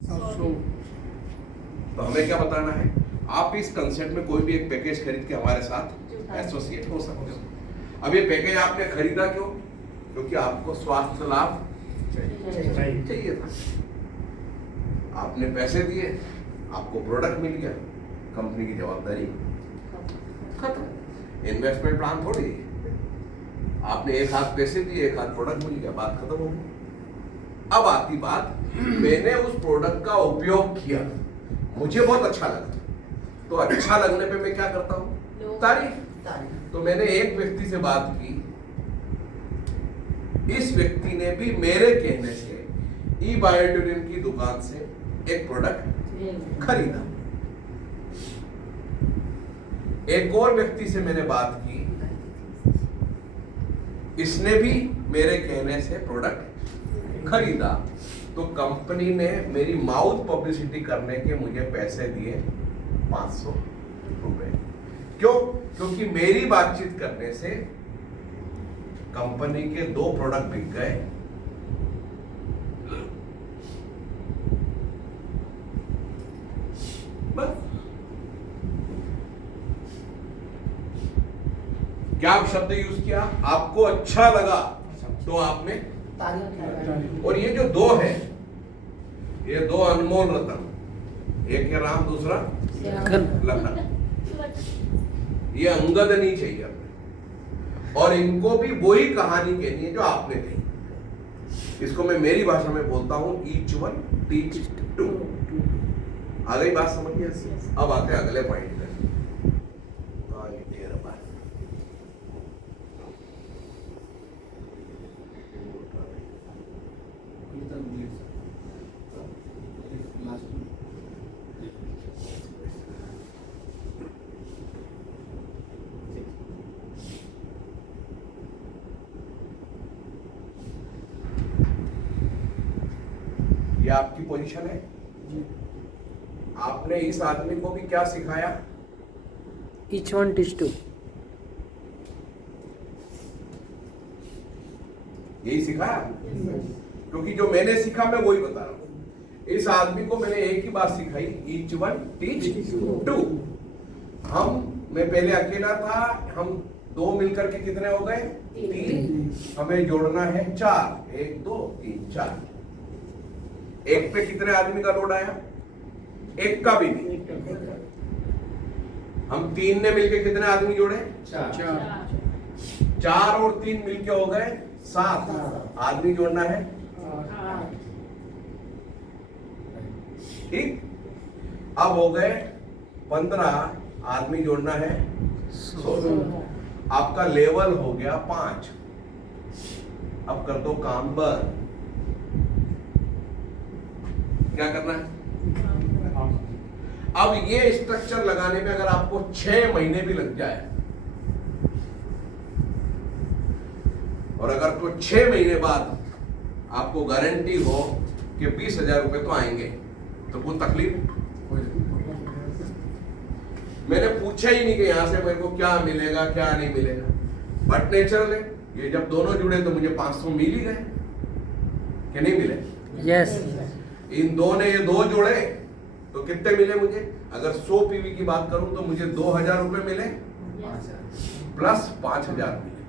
तो हमें क्या बताना है, आप इस कंसेप्ट में कोई भी एक पैकेज खरीद के हमारे साथ एसोसिएट हो सकते हो। अब ये पैकेज आपने खरीदा क्यों? क्योंकि आपको स्वास्थ्य लाभ चाहिए था। आपने पैसे दिए, आपको प्रोडक्ट मिल गया, कंपनी की जवाबदारी खत्म। इन्वेस्टमेंट प्लान थोड़ी है। आपने एक हाथ पैसे दिए, एक हाथ प्रोडक्ट मिल गया, बात खत्म हो गई। अब आती बात, मैंने उस प्रोडक्ट का उपयोग किया, मुझे बहुत अच्छा लगा, तो अच्छा लगने पे मैं क्या करता हूँ? तारीफ। तो मैंने एक व्यक्ति से बात की, इस व्यक्ति ने भी मेरे कहने से ई बायोट्यूरिन की दुकान से एक प्रोडक्ट खरीदा। एक और व्यक्ति से मैंने बात की, इसने भी मेरे कहने से प्रोडक्ट खरीदा। तो कंपनी ने मेरी माउथ पब्लिसिटी करने के मुझे पैसे दिए 500 रुपए। क्यों? क्योंकि मेरी बातचीत करने से कंपनी के 2 प्रोडक्ट बिक गए। बस। क्या आप शब्द यूज किया, आपको अच्छा लगा तो आपने, और ये जो 2 है, ये 2 अनमोल रतन, एक है राम, दूसरा लखन। ये अंगद नहीं चाहिए अपने, और इनको भी वही कहानी कहनी है जो आपने कही। इसको मैं मेरी भाषा में बोलता हूं, ईच वन टीच टू। आ गई बात समझ गए? अब आते हैं अगले पॉइंट पे। ये आपकी पोजीशन है। आपने इस आदमी को भी क्या सिखाया? Each one teach two। यही सिखाया, क्योंकि जो मैंने सीखा मैं वही बता रहा हूं। इस आदमी को मैंने एक ही बात सिखाई, ईच वन टीच टू। मैं पहले अकेला था, हम 2 मिलकर के कितने हो गए? 3। हमें जोड़ना है 4। 1 2 3 4। एक पे कितने आदमी का लोड आया? एक का भी नहीं। हम 3 ने मिलके कितने आदमी जोड़े? 4 और 3 मिलके हो गए 7 आदमी जोड़ना है। ठीक, अब हो गए 15 आदमी जोड़ना है 16। आपका लेवल हो गया 5। अब कर दो काम बर। क्या करना है? अब ये स्ट्रक्चर लगाने में अगर आपको 6 महीने भी लग जाए, और अगर तो 6 महीने बाद आपको गारंटी हो कि 20,000 रुपए तो आएंगे, तो कोई तकलीफ? मैंने पूछा ही नहीं कि यहां से मेरे को क्या मिलेगा क्या नहीं मिलेगा, बट नेचुरल है। ये जब दोनों जुड़े तो मुझे 500 मिल ही गए, कि नहीं मिले? यस। इन 2 ने ये 2 जोड़े तो कितने मिले मुझे? अगर 100 पीवी की बात करूं तो मुझे 2,000 रुपए मिले, प्लस 5,000 मिले।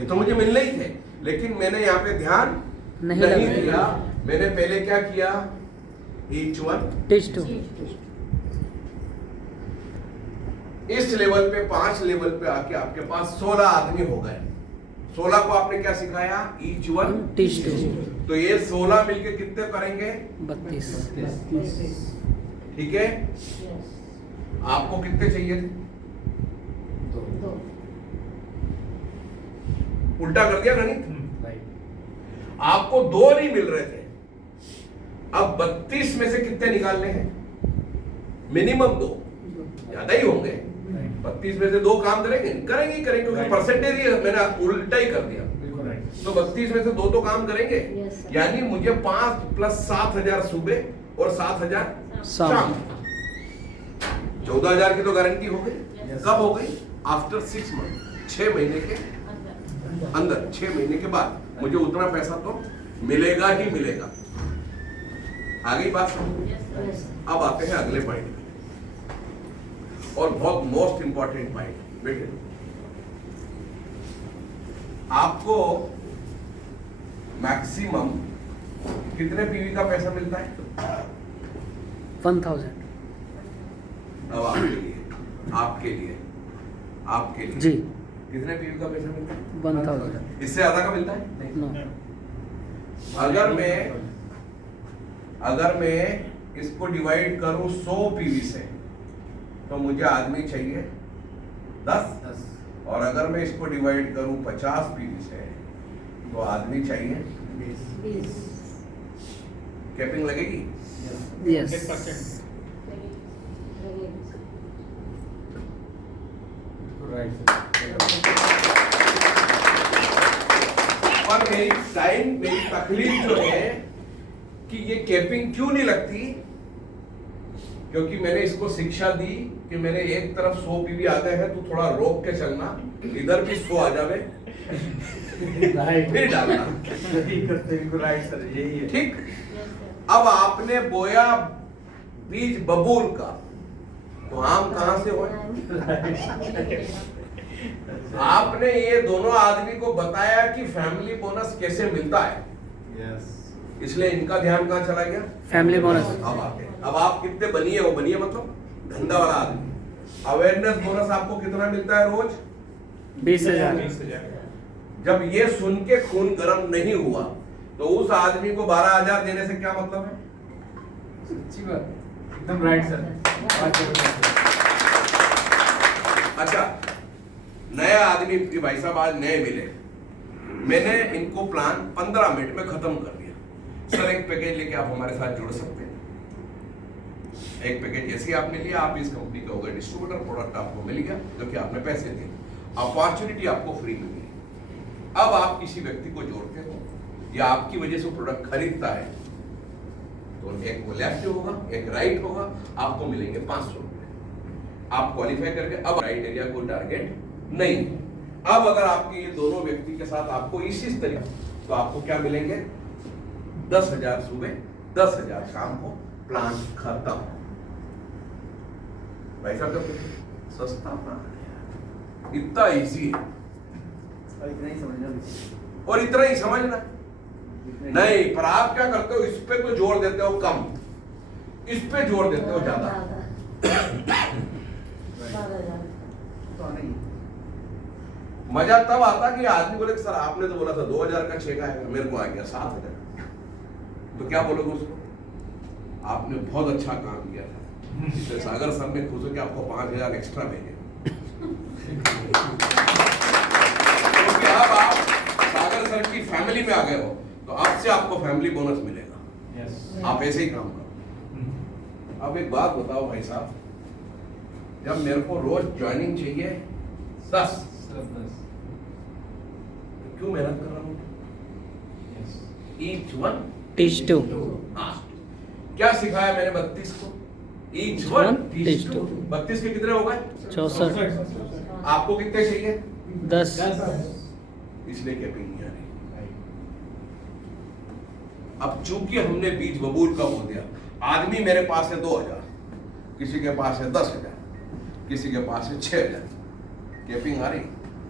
ये तो मुझे मिलने ही थे, लेकिन मैंने यहाँ पे ध्यान नहीं दिया। मैंने पहले क्या किया? Each one teach two. इस लेवल पे 5 लेवल पे आके आपके पास 16 आदमी हो गए। 16 को आपने क्या सिखाया? Each one teach two. तो ये 16 मिलके कितने करेंगे? 32। ठीक है। आपको कितने चाहिए थे? 2। उल्टा कर दिया गणित। आपको 2 नहीं मिल रहे थे, अब 32 में से कितने निकालने हैं? मिनिमम 2, ज्यादा ही होंगे। 32 में से 2 काम करेंगे क्योंकि परसेंटेज ही मैंने उल्टा ही कर दिया। तो 32 में से 2 तो काम करेंगे। यानी मुझे 5 + 7,000 सुबह और 7,000 शाम। 14,000 की तो गारंटी हो गई। कब हो गई? आफ्टर 6 मंथ, 6 महीने के अंदर। 6 महीने के बाद मुझे उतना पैसा तो मिलेगा ही मिलेगा। आगे बात समझ। Yes. अब आते हैं अगले पॉइंट में, और बहुत मोस्ट इंपॉर्टेंट पॉइंट। बेटे, आपको मैक्सिमम कितने पीवी का पैसा मिलता है? 1000 अब आपके लिए जी। कितने पीवी का पैसा मिलता है? 1000 इससे ज्यादा का मिलता है? नो। अगर मैं इसको डिवाइड करूं 100 पीवी से, तो मुझे आदमी चाहिए 10, और अगर मैं इसको डिवाइड करूं 50 पीवी से, तो आदमी चाहिए 20. कैपिंग लगेगी? यस। पर मेरी तकलीफ जो है कि ये कैपिंग क्यों नहीं लगती, क्योंकि मैंने इसको शिक्षा दी कि मेरे एक तरफ 100 पीवी आ गए हैं तो थोड़ा रोक के चलना, इधर भी 100 आ जावे फिर डालना। राइट सर, यही है। ठीक। अब आपने बोया बीज बबूल का, तो आम कहां से हो? आपने ये दोनों आदमी को बताया कि फैमिली बोनस कैसे मिलता है, इसलिए इनका ध्यान कहां चला गया? Family bonus. अब आप कितने बनिए हो? बनिए मतलब धंधा वाला आदमी। अवेयरनेस बोनस आपको कितना मिलता है रोज? 20,000। जब ये सुन के खून गर्म नहीं हुआ, तो उस आदमी को 12,000 देने से क्या मतलब है? अच्छी बात, एकदम राइट सर। अच्छा, नया आदमी कि भाई साहब आज नए मिले, मैंने इनको प्लान 15 मिनट में खत्म कर दिया। सर एक पैकेज लेके आप हमारे साथ जुड़ सकते हैं। एक पैकेज जैसे ही आपने लिया, आप इस कंपनी का हो गए डिस्ट्रीब्यूटर, प्रोडक्ट आपको मिल गया क्योंकि आपने पैसे दिए, अपॉर्चुनिटी आपको फ्री मिल गई। अब आप किसी व्यक्ति को जोड़ते हो या आपकी वजह से प्रोडक्ट खरीदता है, तो एक वो लेफ्ट होगा, एक राइट होगा, आपको मिलेंगे 500 रुपए। आप क्वालिफाई करके अब राइट एरिया को टारगेट नहीं। अब अगर आपके ये दोनों व्यक्ति के साथ आपको इसी तरीके, तो आपको क्या मिलेंगे? 10,000 सुबह, 10,000 शाम को, प्लान खत्म। भाई साहब तो सस्ता प्लान, इतना इजी है और इतना ही समझना, और इतना ही समझना नहीं। पर आप क्या करते हो? इस पे तो जोर देते हो कम, इस पे जोर देते हो ज्यादा। मजा तब आता कि आदमी बोले सर आपने तो बोला था 2,000 का 6 का आएगा, मेरे को आ गया 7,000, तो क्या बोलोगे उसको? आपने बहुत अच्छा काम किया था, इसलिए सागर सर ने खुश हो कि आपको 5,000 एक्स्ट्रा भेजे। क्योंकि अब आप सागर सर की फैमिली में आ गए हो, तो अब से आपको फैमिली बोनस मिलेगा। आप ऐसे ही काम करो। अब एक बात बताओ भाई साहब, जब मेरे को रोज ज्वाइनिंग चाहिए 10, क्यों मेहनत कर रहा हूँ? Each one teach two। क्या सिखाया मैंने 32 को? Each one teach two। 32 के कितने हो गए? 64। आपको कितने चाहिए? 10। इसलिए कैपिंग नहीं आ रही। अब चूंकि हमने बीज बबूल का बोल दिया, आदमी मेरे पास है 2,000, किसी के पास है 10,000, किसी के पास है 6,000, कैपिंग आ रही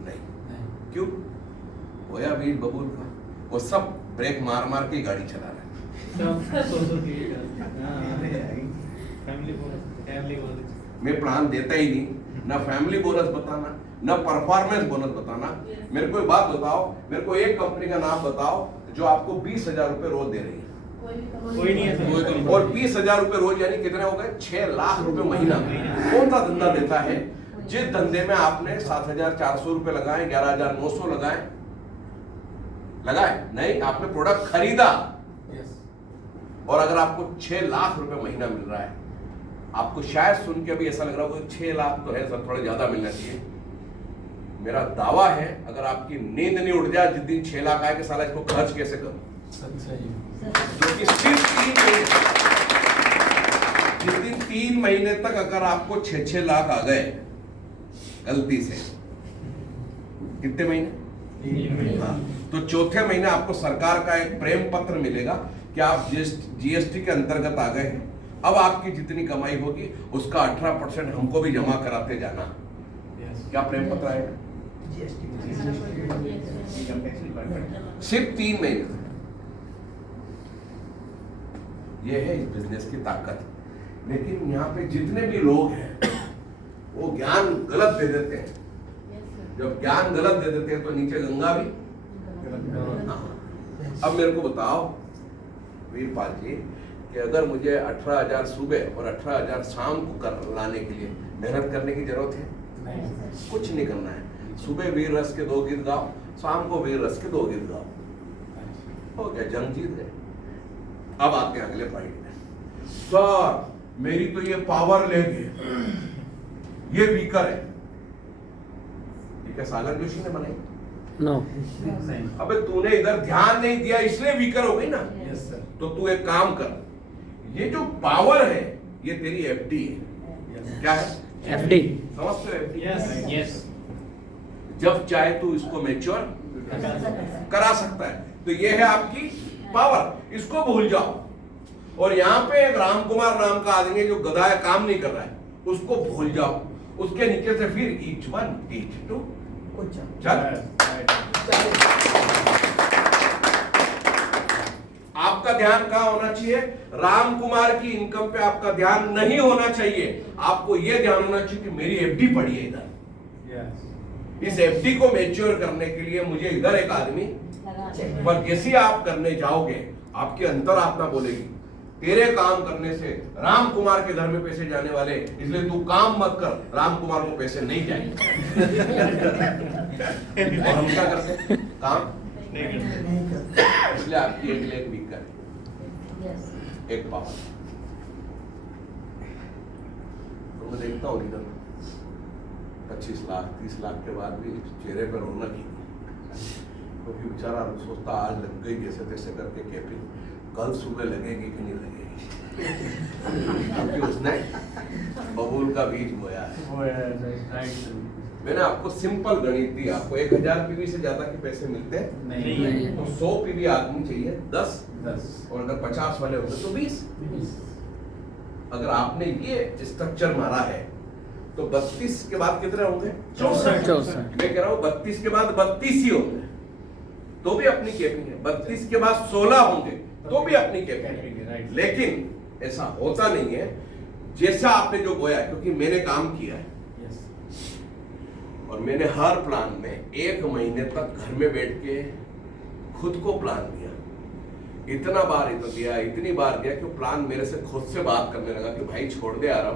नहीं। क्यों? होया बीज बबूल का, वो सब ब्रेक मार मार के गाड़ी चला रहा है। मैं प्लान देता ही नहीं, ना फैमिली बोनस बताना, ना परफॉर्मेंस बोनस बताना। मेरे को एक बात बताओ, मेरे को एक कंपनी का नाम बताओ जो आपको 20,000 रुपए रोज दे रही है। कोई नहीं है। और 20,000 रुपए रोज यानी कितने हो गए? 6 लाख रुपए महीना। कौन सा धंधा देता है जिस धंधे में आपने 7,400 रुपए लगाए, 11,900 लगाए? नहीं, आपने प्रोडक्ट खरीदा। और अगर आपको 6 लाख रुपए महीना मिल रहा है, आपको शायद सुन के भी ऐसा लग रहा होगा 6 लाख तो है सर, थोड़ा ज्यादा मिलना चाहिए। मेरा दावा है अगर आपकी नींद नहीं उड़ जाए जिस दिन 6 लाख आए कि साला इसको खर्च कैसे करूं, क्योंकि सिर्फ 3 महीने, जिस दिन 3 महीने तक अगर आपको 6-6 लाख आ गए गलती से, कितने महीने? हाँ, तो चौथे महीने आपको सरकार का एक प्रेम पत्र मिलेगा कि आप जीएसटी के अंतर्गत आ गए हैं। अब आपकी जितनी कमाई होगी उसका 18% हमको भी जमा कराते जाना। क्या प्रेम पत्र आएगा? सिर्फ 3 महीने। यह है इस बिजनेस की ताकत। लेकिन यहाँ पे जितने भी लोग हैं वो ज्ञान गलत दे देते हैं। जब ज्ञान गलत दे देते हैं तो नीचे गंगा भी। अब मेरे को बताओ वीरपाल जी कि अगर मुझे 18,000 सुबह और 18,000 शाम को कर लाने के लिए मेहनत करने की जरूरत है? कुछ नहीं करना है। सुबह वीर रस के 2 गीत गाओ, शाम को वीर रस के 2 गीत गाओ, हो गया, जंग जीत गए। अब आते हैं अगले पॉइंट में। सर मेरी तो ये पावर लेगी, ये वीकर है। ये क्या सागर जोशी ने बनाई? नो। अबे तूने इधर ध्यान नहीं दिया इसलिए वीकर हो गई ना। Yes sir. तो तू एक काम कर, ये जो पावर है ये तेरी एफडी है। क्या है? एफडी। समझते हो एफडी? यस। जब चाहे तू इसको मैच्योर करा सकता है। तो ये है आपकी पावर, इसको भूल जाओ। और यहाँ पे एक राम कुमार नाम का आदमी जो गधा है, काम नहीं कर रहा है, उसको भूल जाओ। उसके नीचे से फिर each 1 each 2 चल। आपका ध्यान कहाँ होना चाहिए? राम कुमार की इनकम पे आपका ध्यान नहीं होना चाहिए। आपको यह ध्यान होना चाहिए कि मेरी एफडी पड़ी है इधर। इस एफडी को मैच्योर करने के लिए मुझे इधर एक आदमी, पर जैसे आप करने जाओगे आपके अंतरात्मा बोलेगी तेरे काम करने से राम कुमार के घर में पैसे जाने वाले, इसलिए तू काम मत कर, राम कुमार को पैसे नहीं जाएंगे। और हम क्या करते? काम नहीं करते। इसलिए आपकी एक लेग वीकर है, एक पावर। तो मैं देखता हूँ इधर 25 लाख 30 लाख के बाद भी चेहरे पर रौनक ही, क्योंकि बेचारा सोचता आज लग गई जैसे तैसे करके कैपिंग, कल सुबह लगेगी कि नहीं लगेगी, क्योंकि उसने बबूल का बीज बोया है। मैंने आपको सिंपल गणित दी, आपको 1000 पीवी से ज्यादा के पैसे मिलते नहीं। तो 100 पीवी आदमी चाहिए 10, और अगर 50 वाले होते तो 20। अगर आपने ये स्ट्रक्चर मारा है तो 32 के बाद कितने होंगे? 64। मैं कह रहा हूँ 32 के बाद 32 ही होंगे तो भी अपनी कैपिंग है, 32 के बाद 16 होंगे तो भी अपनी कैपिंग है। लेकिन ऐसा होता नहीं है जैसा आपने जो बोया, क्योंकि मैंने काम किया है और मैंने हर प्लान में 1 महीने तक घर में बैठ के खुद को प्लान दिया। इतना बार इतना दिया, इतनी बार दिया कि प्लान मेरे से खुद से बात करने लगा कि भाई छोड़ दे आराम,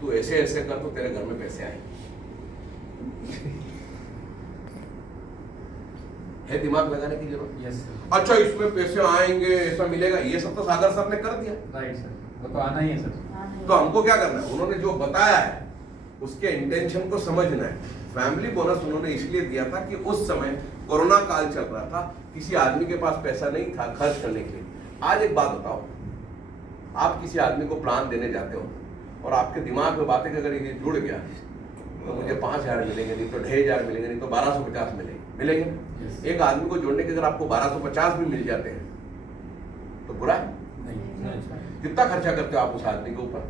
तू ऐसे ऐसे कर तो तेरे घर में पैसे आए। है दिमाग लगाने की जरूरत? यस। अच्छा इसमें पैसे आएंगे, ऐसा मिलेगा, ये सब तो सागर सर ने कर दिया। राइट सर, वो तो आना ही है सर। तो हमको क्या करना है? उन्होंने जो बताया है उसके इंटेंशन को समझना है। फैमिली बोनस उन्होंने इसलिए दिया था कि उस समय कोरोना काल चल रहा था, किसी आदमी के पास पैसा नहीं था खर्च करने के लिए। आज एक बात बताओ, आप किसी आदमी को प्लान देने जाते हो और आपके दिमाग में बातें अगर ये जुड़ गया तो मुझे 5,000 मिलेंगे, नहीं तो 2,500 मिलेंगे, नहीं तो 1250 मिलेंगे। एक आदमी को जोड़ने के अगर आपको 1250 भी मिल जाते हैं तो बुरा है? कितना खर्चा करते हो आप उस आदमी के ऊपर?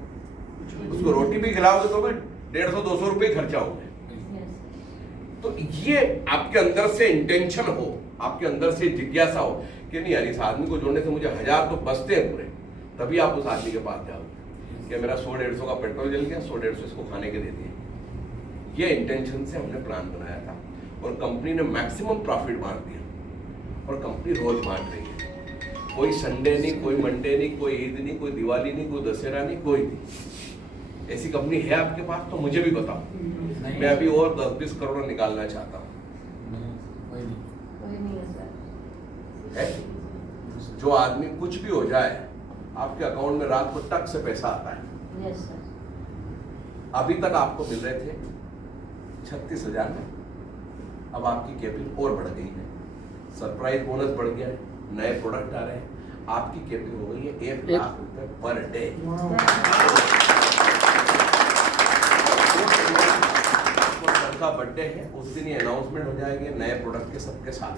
उसको रोटी भी खिलाओगे तो भी 150-200 रुपए खर्चा होंगे। तो ये आपके अंदर से इंटेंशन हो, आपके अंदर से जिज्ञासा हो कि नहीं यार इस आदमी को जोड़ने से मुझे 1000 तो बचते हैं पूरे, तभी आप उस आदमी के पास जाओगे कि मेरा 100-150 का पेट्रोल जल गया, 100-150 इसको खाने के दे दिए। ये इंटेंशन से हमने प्लान बनाया था और कंपनी ने मैक्सिमम प्रॉफिट बांट दिया और कंपनी रोज बांट रही है। कोई संडे नहीं, कोई मंडे नहीं, कोई ईद नहीं, कोई दिवाली नहीं, कोई दशहरा नहीं, कोई नहीं। ऐसी कंपनी है आपके पास तो मुझे भी बताओ, मैं अभी और 10-20 करोड़ निकालना चाहता हूँ। है? जो आदमी कुछ भी हो जाए आपके अकाउंट में रात को टक से पैसा आता है। अभी तक आपको मिल रहे थे 36,000 में, अब आपकी कैपिंग और बढ़ गई है, सरप्राइज बोनस बढ़ गया है, नए प्रोडक्ट आ रहे हैं, आपकी कैपिंग हो गई है 1 लाख रुपए पर डे। का बर्थडे है उस दिन ये अनाउंसमेंट हो जाएगी नए प्रोडक्ट के सबके साथ।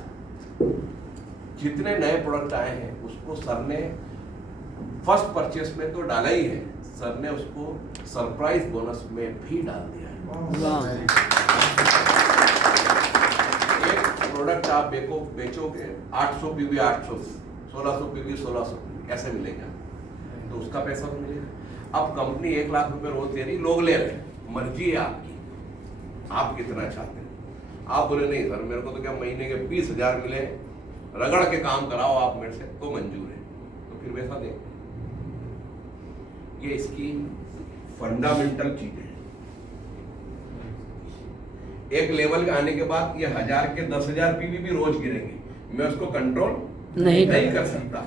जितने नए प्रोडक्ट आए हैं उसको सर ने फर्स्ट परचेस में तो डाला ही है, सर ने उसको सरप्राइज बोनस में भी डाल दिया है। वाह। एक प्रोडक्ट आप बेचोगे 800 पीवी 800, 1600 पीवी 1600 ऐसे मिलेगा, तो उसका पैसा तो मिलेगा। अब कंपनी 1 लाख रुपए रोज दे रही, लोग ले रहे, मर्जी है आपकी, आप कितना चाहते हैं। आप बोले नहीं सर मेरे को तो क्या महीने के 20,000 मिले, रगड़ के काम कराओ आप मेरे से तो मंजूर है, तो फिर वैसा दें। ये इसकी फंडामेंटल चीज है। एक लेवल के आने के बाद ये 1000 के 10,000 पीवी भी रोज गिरेंगे, मैं उसको कंट्रोल नहीं कर सकता,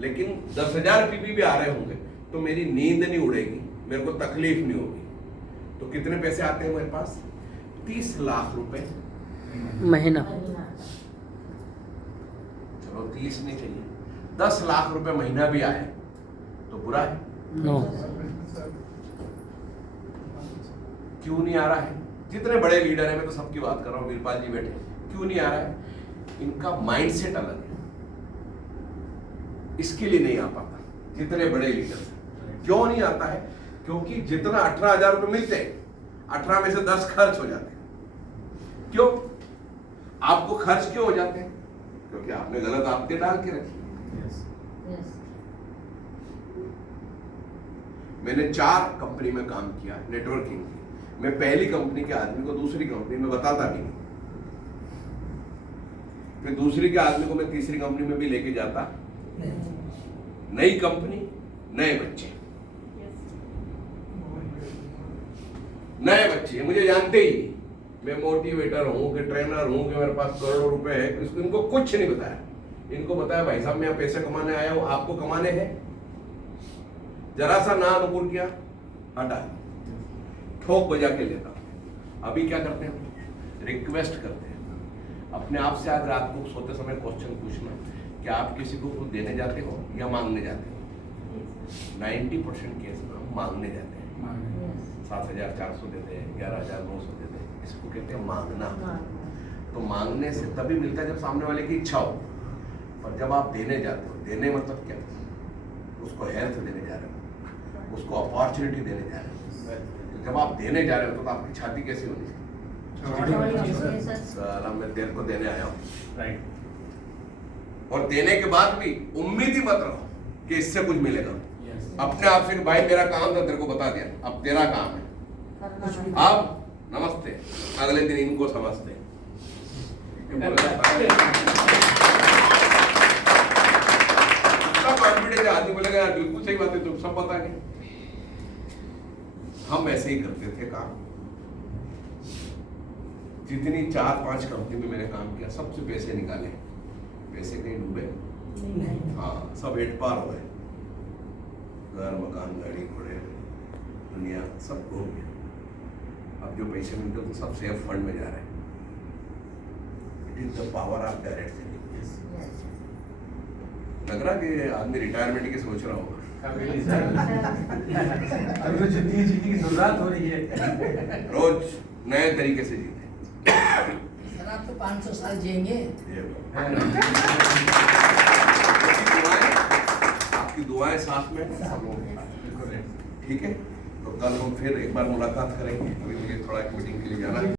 लेकिन 10,000 पीवी भी आ रहे होंगे तो मेरी नींद नहीं उड़ेगी, मेरे को तकलीफ नहीं होगी। तो कितने पैसे आते हैं मेरे पास? 30 लाख रुपए महीना। चलो 30 नहीं चाहिए, 10 लाख रुपए महीना भी आए तो बुरा है? नो। क्यों नहीं आ रहा है? जितने बड़े लीडर हैं, मैं तो सबकी बात कर रहा हूँ, वीरपाल जी बैठे, क्यों नहीं आ रहा है? इनका माइंडसेट अलग है, इसके लिए नहीं आ पाता। जितने बड़े लीडर क्यों नहीं आता है? क्योंकि जितना 18,000 रुपए मिलते हैं 18 में से 10 खर्च हो जाते हैं। क्यों आपको खर्च क्यों हो जाते हैं? क्योंकि आपने गलत आदतें डाल के रखी। मैंने 4 कंपनी में काम किया नेटवर्किंग की। मैं पहली कंपनी के आदमी को दूसरी कंपनी में बताता भी नहीं, फिर दूसरी के आदमी को मैं तीसरी कंपनी में भी लेके जाता। नई कंपनी, नए बच्चे, नए बच्चे मुझे जानते ही नहीं, मैं मोटिवेटर हूं कि ट्रेनर हूं कि मेरे पास करोड़ों रुपए है, इसको इनको कुछ नहीं बताया। इनको बताया भाई साहब मैं यहाँ पैसे कमाने आया हूं, आपको कमाने हैं। जरा सा ना अनुकूल किया, हटा, ठोक बजा के लेता। अभी क्या करते हैं? रिक्वेस्ट करते हैं। अपने आप से आज रात को सोते समय क्वेश्चन पूछना, क्या आप किसी को कुछ देने जाते हो या मांगने जाते हो? 90% केस में हम मांगने जाते हैं। 7,400 देते हैं, 11,900 देते हैं, इसको कहते हैं मांगना। तो मांगने से तभी मिलता है जब सामने वाले की इच्छा हो, और जब आप देने जाते हो, देने मतलब क्या? उसको हेल्थ देने जा रहे हो, उसको अपॉर्चुनिटी देने जा रहे हो। तो जब आप देने जा रहे हो तो आपकी छाती कैसी होनी चाहिए? साला मैं तेरे को देने आया हूँ, राइट। और देने के बाद भी उम्मीद ही मत रहो कि इससे कुछ मिलेगा। अपने आप से भाई मेरा काम था तेरे को बता दिया, अब तेरा काम है, अब नमस्ते, अगले दिन इनको समझते। कॉन्फिडेंस आदमी बोलेगा यार बिल्कुल सही बात है, तुम सब बता गए। हम ऐसे ही करते थे काम। जितनी 4-5 कंपनी में मैंने काम किया, सबसे पैसे निकाले, पैसे कहीं डूबे? हाँ, सब एट पार हो गए। घर, मकान, गाड़ी, घोड़े, दुनिया सब घूम गया। अब जो पैसे मिलते तो सब सेफ फंड में जा रहे हैं। It is the power of direct saving. लग रहा कि आदमी रिटायरमेंट की सोच रहा होगा। अभी तो जितनी जीने की जरूरत हो रही है, रोज नए तरीके से जीते। सर आप तो 500 साल जिएंगे। आपकी दुआएं साथ में, ठीक है? तो कल हम फिर एक बार मुलाकात करेंगे। अभी मुझे थोड़ा एक मीटिंग के लिए जाना है।